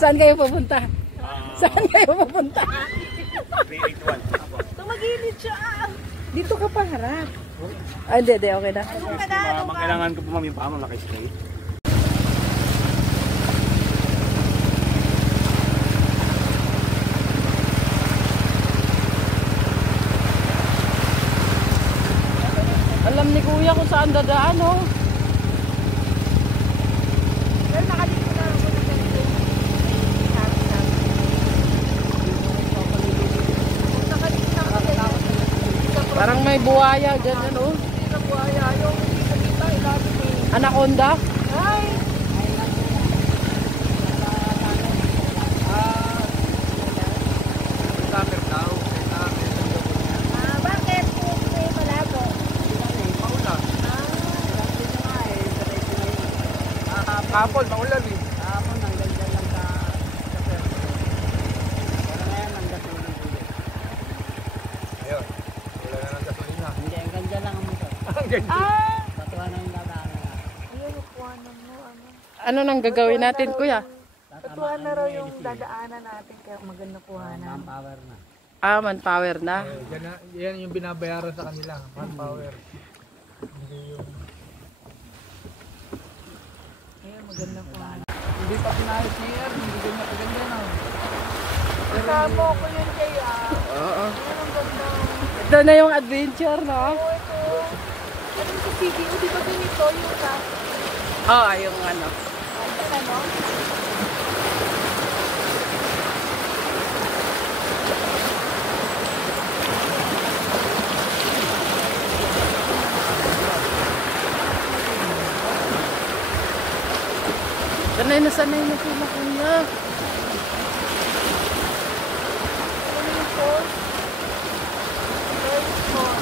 Saan kayo pupunta? Saan kayo pupunta? 381. Tumagilid siya. Dito ka pa harap. Ah, hindi, okay na. Kailangan ko po ma'am yung paa, maki-straight. Alam ni Kuya kung saan dadaan, oh. Pero nakadito na ako na ganito. Parang may buhaya dyan, ano? Hindi na buhaya. Yung kita ilalim eh. Anaconda? Ay! Bakit? May malago. Kapon, maulan eh. Kahapon, hanggang dyan lang sa Perso. Pero ngayon, hanggang dyan lang ulit. Ayun, wala na ng gasolina. Hindi, hanggang dyan lang ang motor. Tatuwa na yung dadaanan na. Ayun, kuhanan mo. Ano nang gagawin natin, Kuya? Tatuwa na raw yung dadaanan natin. Kaya maganda kuhanan. Manpower na. Ah, manpower na. Yan yung binabayaran sa kanila, manpower. Ayun, maganda kuhanan. Hindi pa pinayos niya yan, hindi ganyan kaganda na. Kasama ko yun kaya. Oo. Ayun, ang ganda. Ito na yung adventure, no? Oo, ito. Ano sa CBO, di ba ganito yung sa... Oo, yung ano. Ano? Sanay na sila, Kuya. Ano yung post? Very small.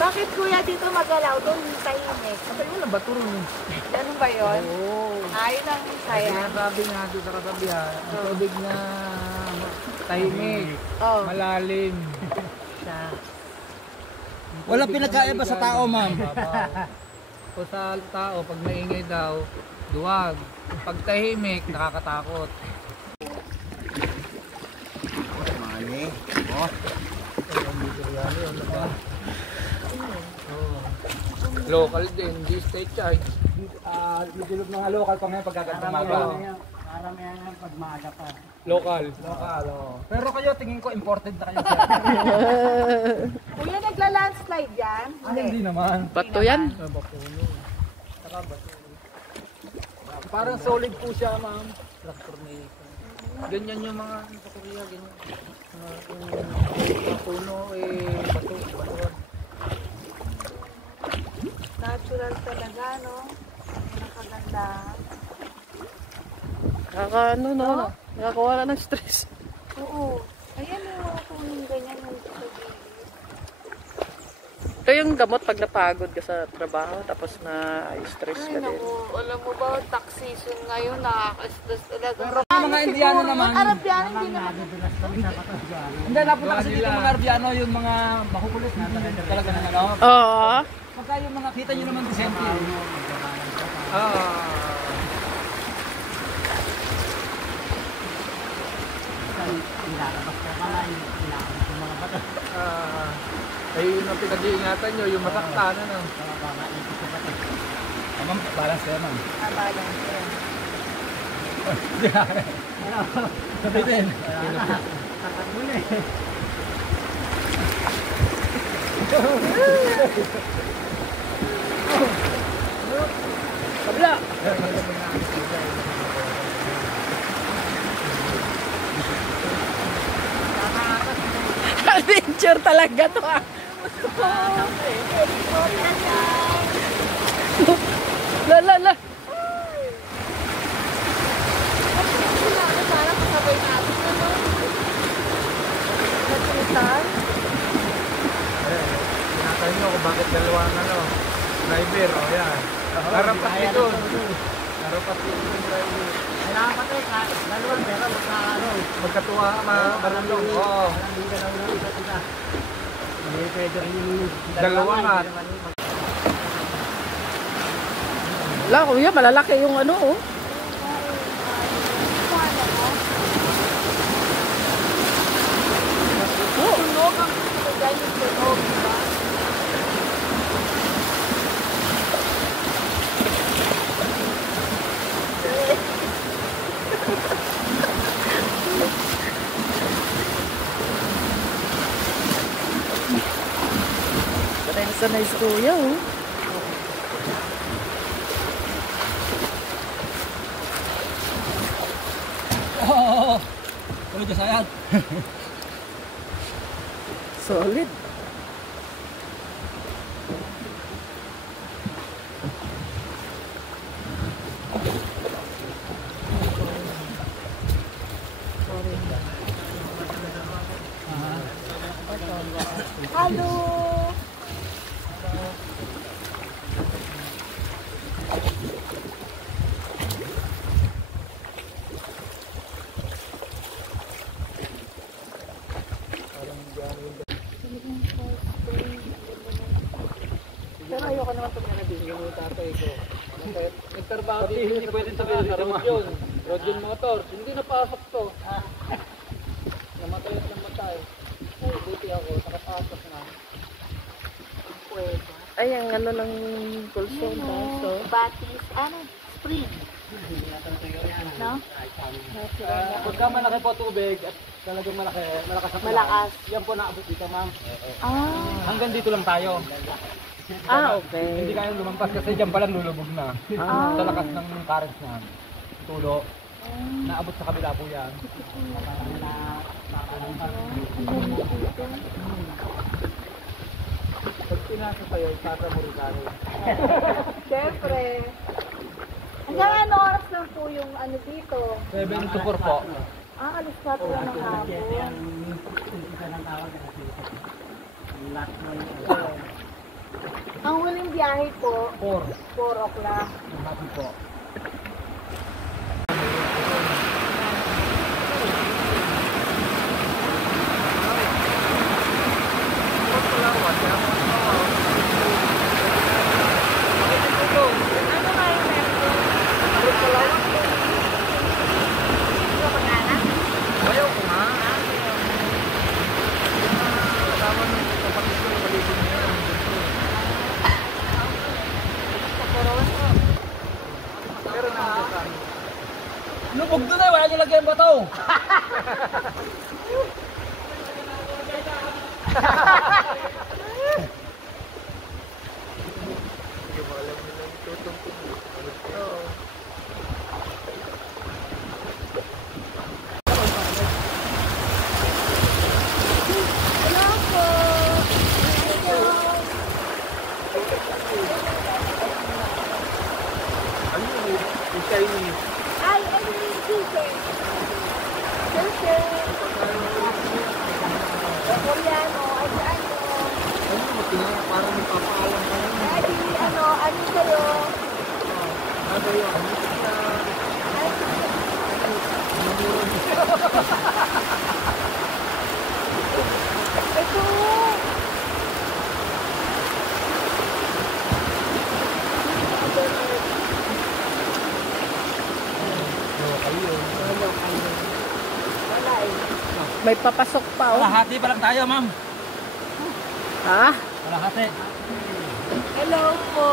Bakit kuya dito magalaw? Doon tahimik. Kasi yun ang bato rin. Ganun ba yun? Oo. Ayun ang saya. Sinasabi nga doon sa katabihan, ang tubig na tahimik, Oh. malalim. Walang pinagkaiba sa tao, ma'am. O sa tao, pag maingay daw, duwag. Pag tahimik, nakakatakot. Mani. Oh. Local din, di state charge. Dito mga local pa ngayon pagkagandang maga. Karamihan yan pag maaga pa. Local. Local, oo. Pero kayo, tingin ko imported na kayo. Kuya, nagla-landslide yan? Hindi naman. Bato yan. Bakuno. Saka bato. Parang solid po siya, ma'am. Tractor maker. Ganyan yung mga sa Korea, ganyan. Yung puno, bato. Natural talaga, no? Nakaganda. Ano, no? Nakakawala ng stress. Oo. Ayan o, kung ganyan yung tubig. Ito yung gamot pag napagod ka sa trabaho, tapos na-stress ka Ay, din. naku. Alam mo ba, tax season ngayon, nakaka-stress talaga. Pero mga Indiano naman. Arabiano, hindi naman. Hindi, napunta kasi dito mga Arabiano, yung mga makukulit na talaga ng ano. Oo. Pagka yung mga kita nyo naman disente. Ay, yun ang pinag-iingatan nyo, yung masaktan, ano? Ma'am, balance kayo, ma'am. Balance yan. Sabi din. Takat mo na eh. Kabila! Adventure talaga to, ah. La. Parang kasabay natin. dalawang driver, o yan. Harapat dito. Harapat dito yung driver. Kailangan pa tayo, dalawang pera, Magkatuwa, marunong. Oo. Hindi ka lang ng isa't isa. Hindi pwede rin yung Dalawa nga. Wala, kuya, malalaki yung ano, oh. Tunog ang tunog yung tunog, diba? Sanay si kuya, oh. Oo. Ano dyan sayad? Solid. Hello! Pero ayoko naman pag nabingin yung tatay ko. Nagtrabaho din, hindi pwede sabihin sa road yun. Road yun Motors. Hindi napasok to. Namatay at namatay. Ay, buti ako. Nakapasok na. Pwede. Ay, ang ano lang pulso, so. Batis, spring. No? Pagka malaki po tubig at talagang malakas ang ulan, Malakas. yan po naabot dito, ma'am. Ah. Hanggang dito lang tayo. Okay. Hindi kayang lumampas kasi dyan palang lulubog na. Sa lakas ng current niya. Tulo. Naabot sa kabila po yan. Pag pinasa sa'yo, sasamuri ka rin. Siyempre. Hanggang ano oras lang po yung ano dito? 7 to 4 po. Alas 4 lang ng hapon. Ang huling biyahe po, 4. 4 o'clock. Happy po. Ano nga yung meron? Ayaw ko nga. Tama nung kapatid ko, malitin niya yan. Pero naman sa akin. Lubog doon eh, wala niyo lagyan ba ito? Hello po. Ano yun? Yung Chinese. Ay, ano yung chicken? Chicken. Koreano, ay ano? Ano mo, parang magpapaalam ka naman. Ay, ano sa'yo? Ano yun? Ito. Wala eh. May papasok pa, oh. Kalahati pa lang tayo, ma'am. Ha? Kalahati. Hello po.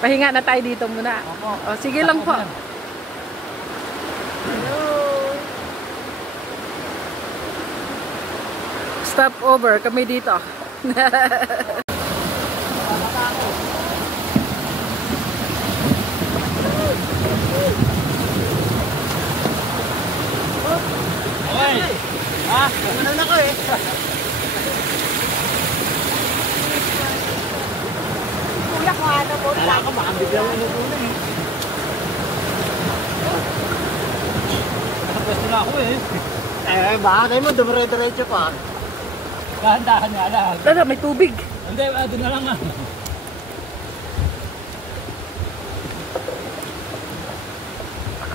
Pahinga na tayo dito muna. Opo. O, sige lang po. Hello. Stop over kami dito. Okay. Ha? Ano na ko eh? Kuya ko ano po. Kala ko baka biglang inuuna eh. Nakapwesto na ako eh. Eh, baka tayo mo, dumire-diretso pa. Dahan-dahan nga lang. Tara, may tubig. Hindi, doon na lang ah.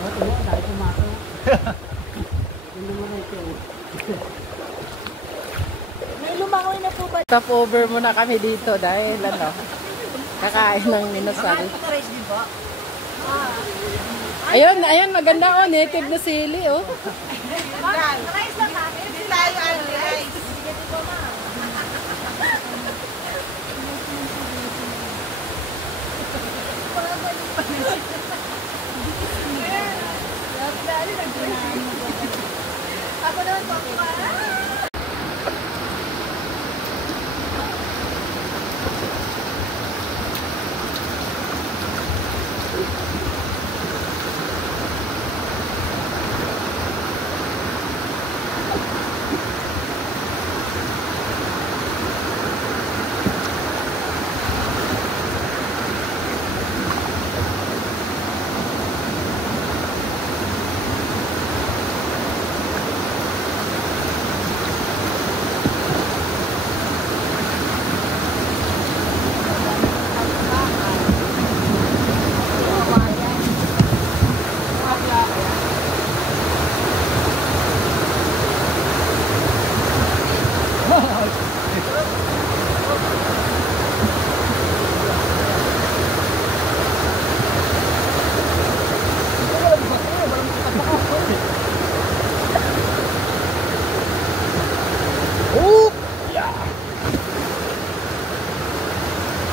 Ito mo, dahil pumasok. Hindi mo na ito. May lumangoy na po ba? Stop over muna kami dito dahil ano, kakain ng minasal. Ayun, ayun, maganda oh, native na sili oh. Rice lang ha? Hindi tayo rice. Ako naman po.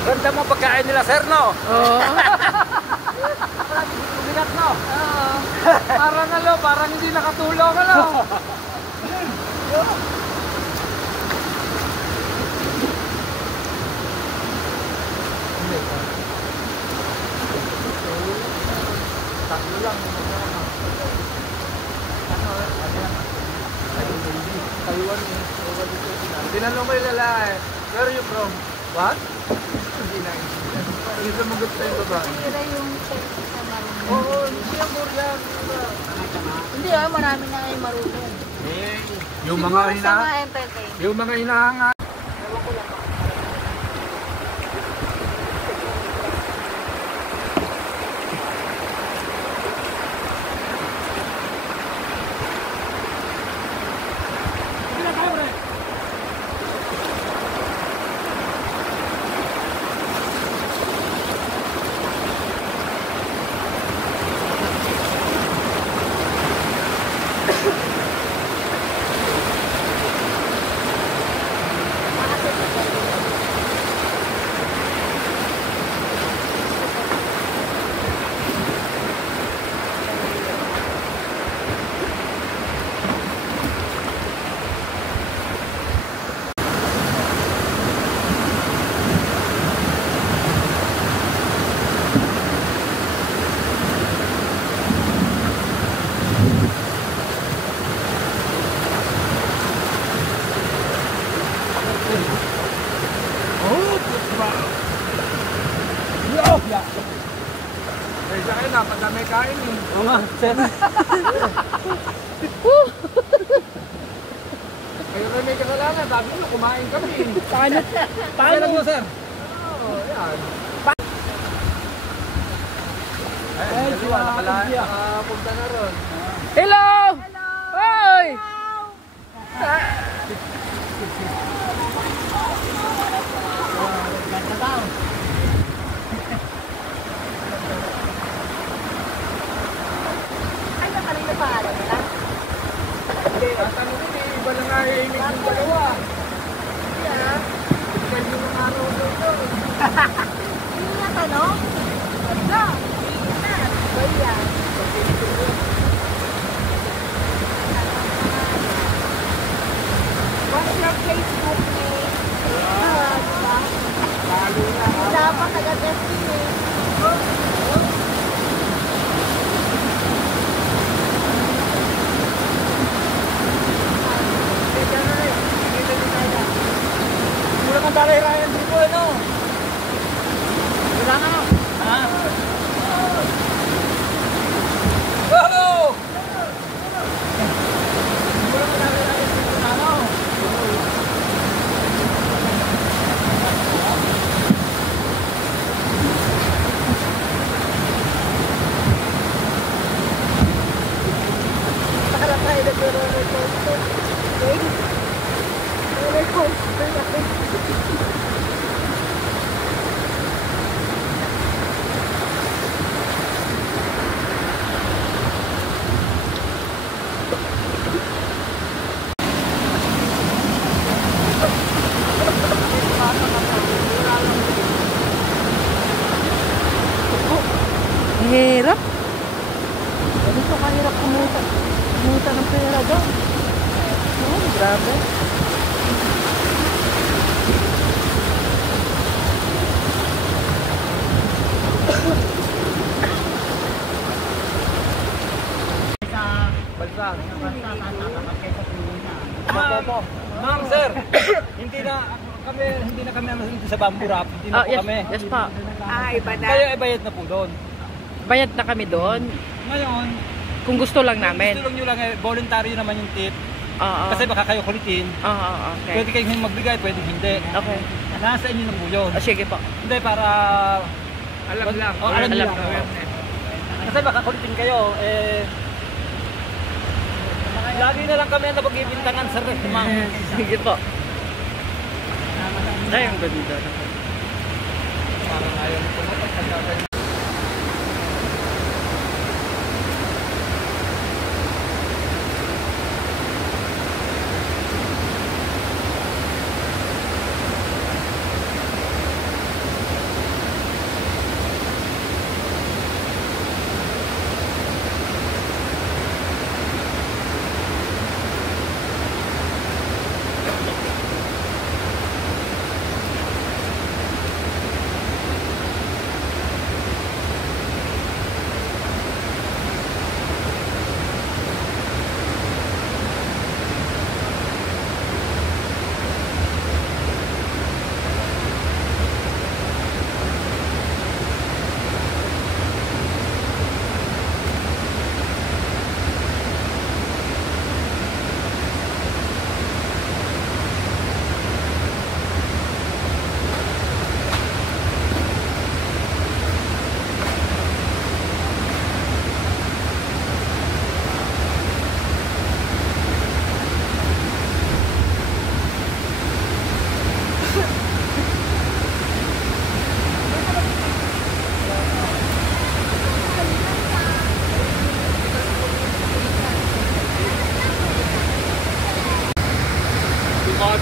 Ganda mo pagkain nila, sir, no? Oo. Bigat, no? Parang ano, parang hindi nakatulong, ano? Tatlo lang. Taiwan eh. Tinanong ko yung lalaki, where are you from? What? Hindi na. Hindi sumagot sa yung babae. Tira yung service na marunong. Oo, hindi ang Korean. Hindi marami na kayo marunong. Yung mga Siguro sa mga entertain. yung mga hinahanga. Sa akin na, pag may kain eh. Oo nga, sir. Kayo na may kasalanan, sabi mo, kumain kami. Paano? Paano mo, sir? Oo, yan. Ay, dalawa, nakapunta na ron. Hello! Hoy! Ganda daw. Ano kanina pa alam nila? Hindi, ang tanong ko, iba na nga hihimig yung dalawa. Yeah. Tignan nyo ng araw doon. Hindi nga tanong? Ganda. Ba yan? What's your Facebook name? Diba? Lalo na. Dapat taga-testing eh. Mula kang talay-rayan dito, ano? Wala nga. Ha? Hello! Mula kang talay-rayan dito, ano? Grabe. Sa Balsa. basta tatapat kayo sa puno na. Ma'am, sir, hindi na kami dito sa bamboo wrap. Hindi na Ah, po yes, kami. yes pa. Kayo ay bayad na po doon. Bayad na kami doon. Ngayon, Kung gusto lang namin. gusto lang nyo lang, voluntary naman yung tip. Oo. Kasi baka kayo kulitin. Oo, okay. Pwede kayong magbigay, pwede hindi. Okay. Nasa inyo na po yun. Sige po. Hindi, para... Alam lang. Oh, alam Alam lang. lang. Kasi baka kulitin kayo, lagi na lang kami ang napagbibintangan sa ref, ma'am. Sige po. Ay, ang ganda. Parang ayaw ko na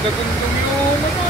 Gagundong yung